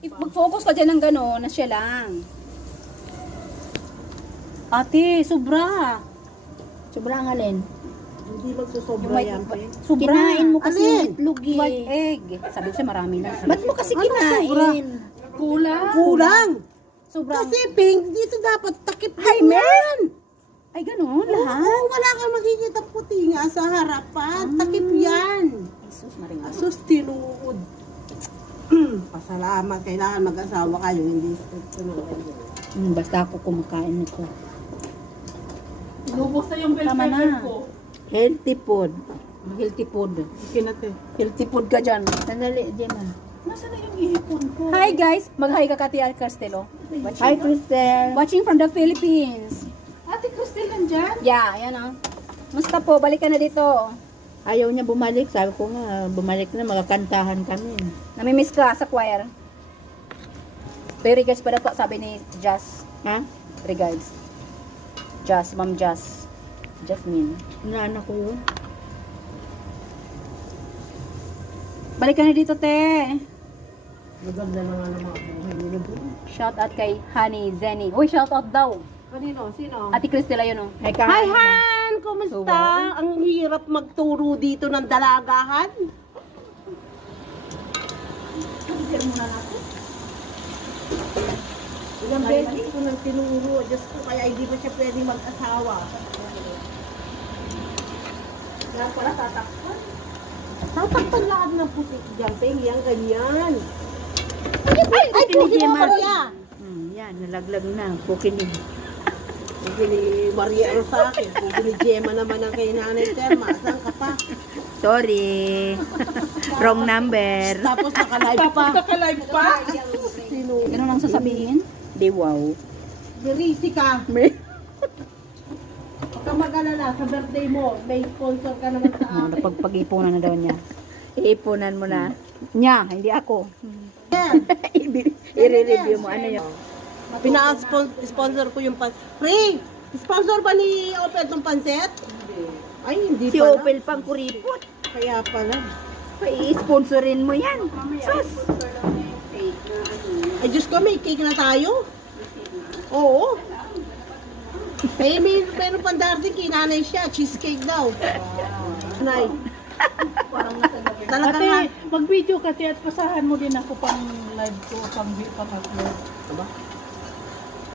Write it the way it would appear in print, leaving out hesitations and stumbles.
If mag-focus ka dyan ng gano'n, na siya lang. Ate, sobra. Sobra ang alin. Hindi magsusobra yan, pe. Sobra. Kinain mo kasi Alin? yung itlog eh. White egg. Sabi ko siya marami lang. Ba't mo kasi Ano sobra? kinain? Kulang. Kulang. Sobra. Kasi, pink, dito dapat takip Ay, yan. Ay, gano'n lahat. Oo, wala kang makikita puti nga sa harapan. Takip yan. Jesus, maring. Asus, tinuod. Pasalamat, kailangan mag-asawa kayo, hindi sunod kayo. Basta ako kumakain nito. Lubos na yung bell Tama pepper na. ko. Healthy food. Healthy food. Kinate. Healthy food ka dyan. Sandali, Gemma. Nasaan na yung ihipon ko? Hi guys, mag-hi ka Kati Castelo. Hi, Crystal. Watching from the Philippines. Ate Cristel nandyan? Yeah, ayan o. Musta po? Balik ka na dito. Ayaw niya bumalik. Sabi ko nga, bumalik na, magkakantahan kami. Namimiss ka sa choir. Pero regards pa na po, sabi ni Jazz. Ha? Regards. Jazz, Ma'am Jazz. Jasmine. Naanak ko yun. Balik ka na dito, te. Maganda na nga ng mga buhay nila doon. Shout out kay Honey Zenny. Uy, shout out daw. Kanino? Sino? Ate Cristela yun o. Hi, Hi, Han! Kumusta? Ang hirap magturo dito ng dalagahan. Ilang beses ko nang tinuro. Diyos ko, kaya hindi pa siya pwedeng mag-asawa. Kaya pala tatakpan. Tatakpan lahat ng putik dyan. Yan, ganyan. Ay, pukin mo, Maria! Yan, nalaglag na. Kukinig. Bumili Maria sa akin. Bumili Gemma naman ang kay Nanay Terma. Saan ka pa? Sorry. Wrong number. Tapos naka-live pa. Nakalive pa? Sino? Ganun lang sasabihin. Di wow. Dirisi ka. Huwag kang mag-alala sa birthday mo. May sponsor ka naman sa akin. Napagpag-ipunan na daw niya. Iipunan mo na. Niya, hindi ako. Yan. I-review mo. Ano yun? Pina-sponsor ko yung pan... Free! Sponsor ba ni Opel tong panset? Ay, hindi Si pala. Opel pang kuripot. Kaya pala. I-sponsorin mo yan. Sus. Ay, Diyos ko, may cake na tayo. Oo. Eh, meron pang darating, kinanay siya. Cheesecake daw. Nay. Talagang Ate, mag-video ka, te, at pasahan mo din ako pang live ko, pang upload. Diba?